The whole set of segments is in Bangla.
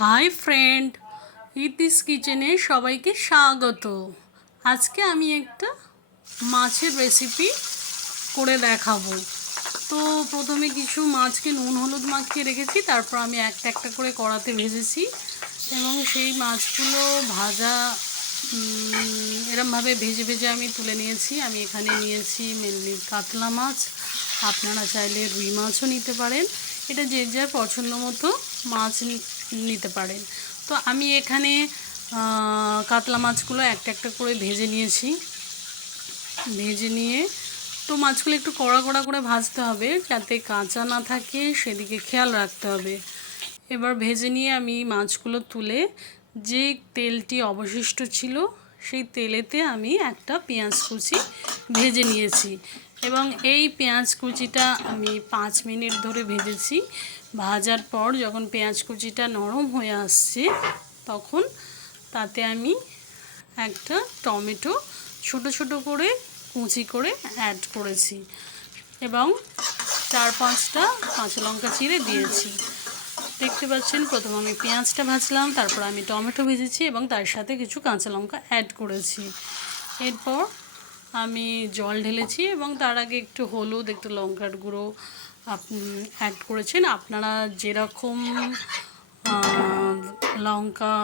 হাই ফ্রেন্ড, ইতিস কিচেনে সবাইকে স্বাগত। আজকে আমি একটা মাছের রেসিপি করে দেখাবো। তো প্রথমে কিছু মাছকে নুন, হলুদ মাখিয়ে রেখেছি, তারপর আমি একটা একটা করে কড়াতে ভেজেছি এবং সেই মাছগুলো ভাজা এরমভাবে ভেজে ভেজে আমি তুলে নিয়েছি। আমি এখানে নিয়েছি মেনলি কাতলা মাছ। আপনারা চাইলে রুই মাছও নিতে পারেন। এটা যে যার পছন্দ মতো মাছ নিতে পারেন। তো আমি এখানে কাতলা মাছগুলো একটা একটা করে ভেজে নিয়েছি। ভেজে নিয়ে, তো মাছগুলো একটু কড়া কড়া করে ভাজতে হবে যাতে কাঁচা না থাকে, সেদিকে খেয়াল রাখতে হবে। এবার ভেজে নিয়ে আমি মাছগুলো তুলে যে তেলটি অবশিষ্ট ছিল সেই তেলেতে আমি একটা পেঁয়াজ কুচি ভেজে নিয়েছি এবং এই পেঁয়াজ কুচিটা আমি পাঁচ মিনিট ধরে ভেজেছি। ভাজার পর যখন পেঁয়াজ কুচিটা নরম হয়ে আসছে, তখন তাতে আমি একটা টমেটো ছোট ছোট করে কুচি করে অ্যাড করেছি এবং চার পাঁচটা কাঁচা লঙ্কা চিড়ে দিয়েছি। দেখতে পাচ্ছেন, প্রথম আমি পেঁয়াজটা ভাজলাম, তারপর আমি টমেটো ভেজেছি এবং তার সাথে কিছু কাঁচা লঙ্কা অ্যাড করেছি। এরপর আমি জল ঢেলেছি এবং তার আগে একটু হলুদ, একটু লঙ্কার গুঁড়ো অ্যাড করেছেন। আপনারা যেরকম লঙ্কা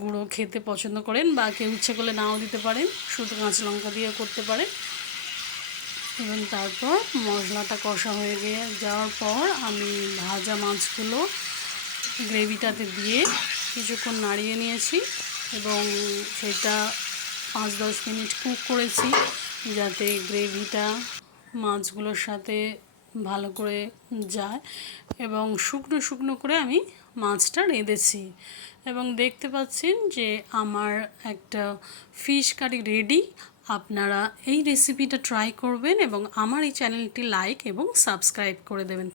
গুঁড়ো খেতে পছন্দ করেন বা কেউ ইচ্ছে করলে নাও দিতে পারেন, শুধু কাঁচা লঙ্কা দিয়ে করতে পারেন। এবং তারপর মশলাটা কষা হয়ে গিয়ে যাওয়ার পর আমি ভাজা মাছগুলো গ্রেভিটাতে দিয়ে কিছুক্ষণ নাড়িয়ে নিয়েছি এবং সেটা পাঁচ দশ মিনিট কুক করেছি যাতে গ্রেভিটা মাছগুলোর সাথে ভালো করে যায় এবং শুকনো শুকনো করে আমি মাছটা রেঁধেছি এবং দেখতে পাচ্ছেন যে আমার একটা ফিশ কারি রেডি। আপনারা এই রেসিপিটা ট্রাই করবেন এবং আমার এই চ্যানেলটি লাইক এবং সাবস্ক্রাইব করে দেবেন।